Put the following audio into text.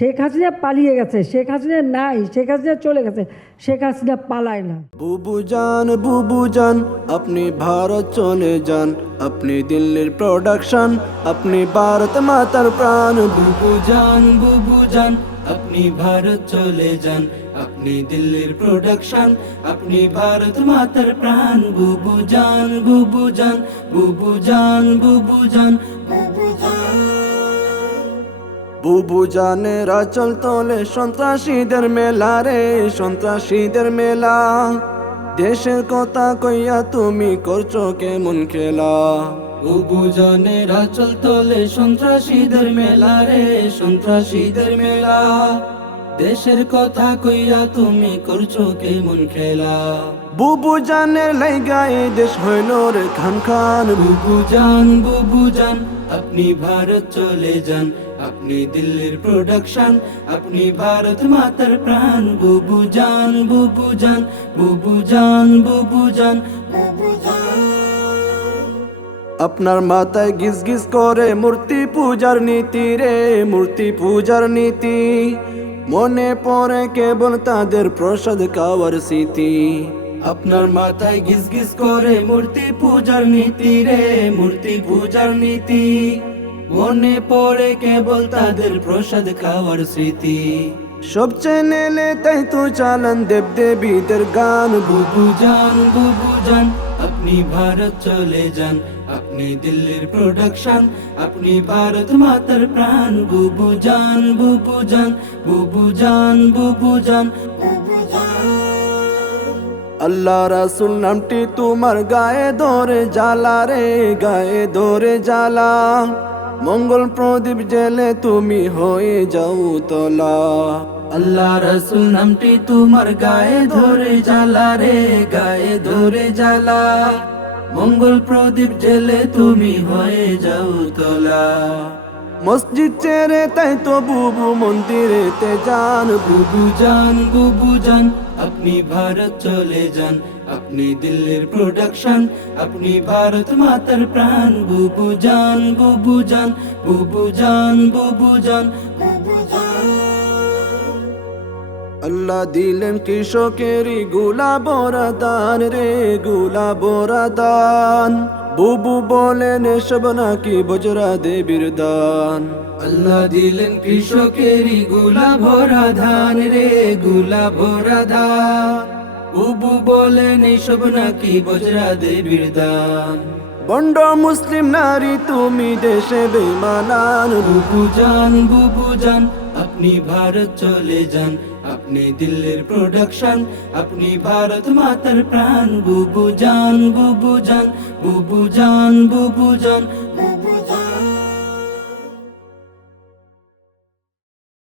শেখ হাসিনা পালিয়ে গেছে, শেখ হাসিনা নাই, শেখ হাসিনা চলে গেছে, শেখ হাসিনা পালায় না। বুবু জান বুবু জান, আপনি ভারত চলে যান, আপনি দিল্লির প্রোডাকশন আপনি ভারত মাতার প্রাণ। বুবু জান বুবু জান, আপনি ভারত চলে যান, আপনি দিল্লির প্রোডাকশন আপনি ভারত মাতার প্রাণ। বুবু জান বুবু জান বুবু জান বুবু জান বুবু জানেরা চল তোলে সন্ত্রাসীদের মেলা রে, সন্ত্রাসীদের মেলা। দেশের কথা কইয়া তুমি করছ কেমন খেলা? বুবু জানেরা চল তোলে সন্ত্রাসীদের মেলা রে, সন্ত্রাসীদের মেলা। দেশের কথা কইয়া তুমি করছ কেমন খেলা? বুবু জানের লাইগায় দেশ হইল রে খান খান। বুবু জান বুবু জান আপনি ভারত চলে যান। আপনি দিল্লির প্রোডাকশন আপনি ভারত মাতার প্রাণ। বুবু জান বুবু জান বুবু জান বুবু জান বুবু জান। আপনার মাথায় গিজ গিজ করে মূর্তি পূজার নীতি রে মূর্তি পূজার নীতি। মনে পড়ে কেবল তাদের প্রসাদ খাওয়ার স্মৃতি। আপনার মাথায় গিজ গিজ করে মূর্তি পূজার নীতি রে, মূর্তি পূজার নীতি। মনে পড়ে কেবল তাদের প্রসাদ খাওয়ার স্মৃতি। সব চ্যানেলে তাই তো চালান দেব দেবীদের গান। বুবু জান বুবু জান আপনি ভারত চলে যান। আপনি দিল্লির প্রোডাকশন আপনি ভারত মাতার প্রাণ। বুবু যান, বুবু জান বুবু জান বুবু জান আল্লাহ রাসুল নামটি তোমার গায়ে ধরে জ্বালা রে, গায়ে ধরে জ্বালা। মঙ্গল প্রদীপ জেলে তুমি হয়ে যাও তলা। আল্লাহ রসুল নামটি তোমার গায়ে ধরে জ্বালা রে, গায়ে ধরে জ্বালা। মঙ্গল প্রদীপ জেলে তুমি হয়ে যাও তলা। মসজিদ চেরে তাই তো বুবু মন্দিরেতে যান। বুবু যান বুবু যান, আপনি ভারত চলে যান। আপনি দিল্লির প্রোডাকশন আপনি ভারত মাতার প্রাণ। বুবু যান বুবু যান বুবু যান বুবু যান আল্লাহ দিলেন কৃষকেরই গুলা বরা দান রে, গুলা বরা দান বুবু বলেন, এসব নাকি বজরা দেবীর দান। আল্লাহ দিলেন কৃষকেরই গুলা ভরা রে, গুলা ভরা ধান বুবু বলেন, এসব নাকি বজরা দেবীর দান। বন্ড মুসলিম নারী, তুমি দেশে বেমানান বুবু জান বুবু জান আপনি ভারত চলে যান, আপনি দিল্লির প্রোডাকশন আপনি ভারত মাতার প্রাণ, বুবু জান বুবু জান বুবু জান বুবু জান